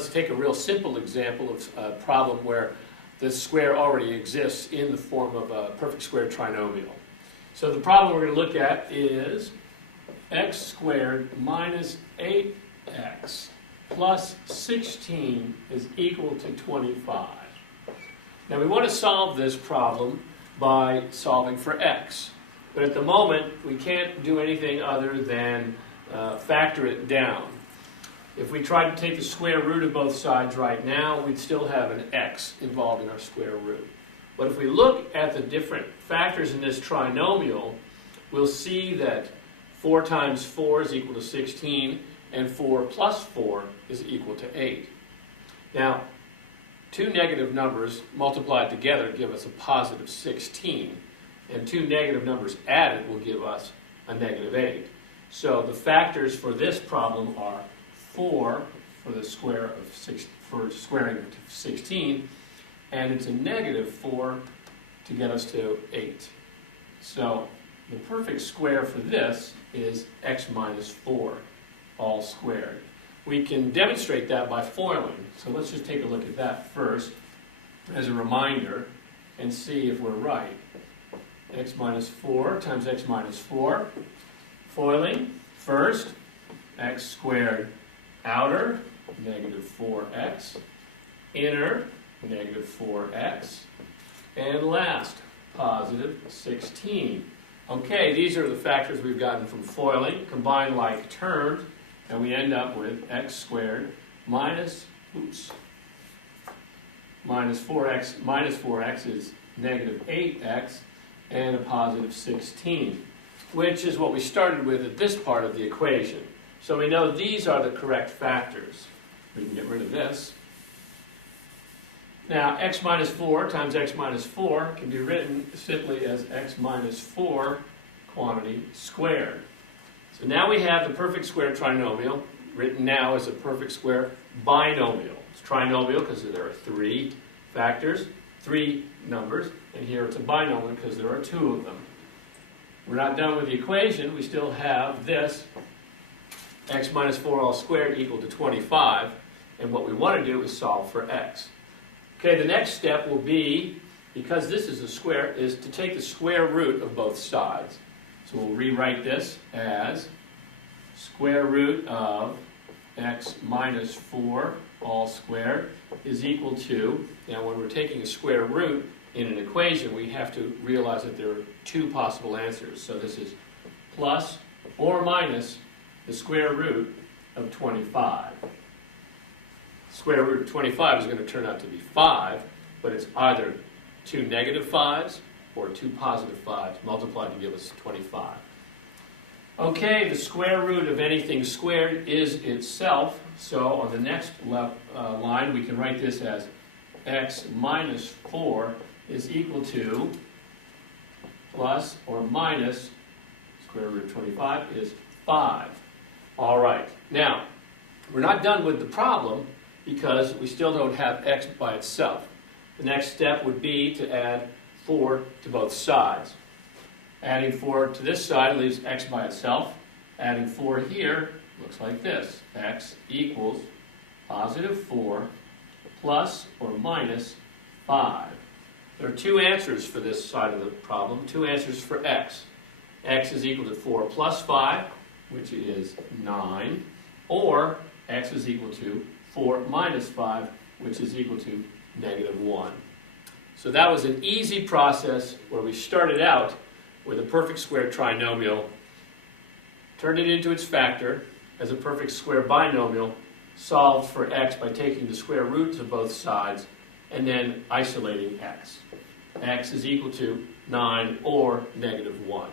let's take a real simple example of a problem where the square already exists in the form of a perfect square trinomial. So the problem we're going to look at is x squared minus 8x plus 16 is equal to 25. Now we want to solve this problem by solving for x. But at the moment, we can't do anything other than factor it down. If we tried to take the square root of both sides right now, we'd still have an x involved in our square root. But if we look at the different factors in this trinomial, we'll see that 4 times 4 is equal to 16, and 4 plus 4 is equal to 8. Now, two negative numbers multiplied together give us a positive 16, and two negative numbers added will give us a negative 8. So the factors for this problem are 4 for the square of 6, for squaring to 16, and it's a negative 4 to get us to 8. So the perfect square for this is x minus 4, all squared. We can demonstrate that by foiling. So let's just take a look at that first as a reminder and see if we're right. X minus 4 times x minus 4. Foiling, first, x squared outer, negative 4x, inner, negative 4x, and last, positive 16. Okay, these are the factors we've gotten from foiling, combine like terms, and we end up with x squared minus 4x is negative 8x, and a positive 16, which is what we started with at this part of the equation. So we know these are the correct factors. We can get rid of this. Now, x minus 4 times x minus 4 can be written simply as x minus 4 quantity squared. So now we have the perfect square trinomial written now as a perfect square binomial. It's trinomial because there are 3 factors, 3 numbers, and here it's a binomial because there are 2 of them. We're not done with the equation. We still have this x minus 4 all squared equal to 25, and what we want to do is solve for x. Okay, the next step will be, because this is a square, is to take the square root of both sides. So we'll rewrite this as square root of x minus 4 all squared is equal to, now when we're taking a square root in an equation, we have to realize that there are 2 possible answers. So this is plus or minus the square root of 25. Square root of 25 is going to turn out to be 5, but it's either 2 negative 5s or 2 positive 5s multiplied to give us 25. Okay, the square root of anything squared is itself, so on the next line we can write this as x minus 4 is equal to plus or minus square root of 25 is 5. All right, now we're not done with the problem because we still don't have x by itself. The next step would be to add 4 to both sides. Adding 4 to this side leaves x by itself. Adding 4 here looks like this. X equals positive 4 plus or minus 5. There are 2 answers for this side of the problem, 2 answers for x. X is equal to 4 plus 5, which is 9, or x is equal to 4 minus 5, which is equal to negative 1. So that was an easy process where we started out with a perfect square trinomial, turned it into its factor as a perfect square binomial, solved for x by taking the square roots of both sides, and then isolating x. X is equal to 9 or negative 1.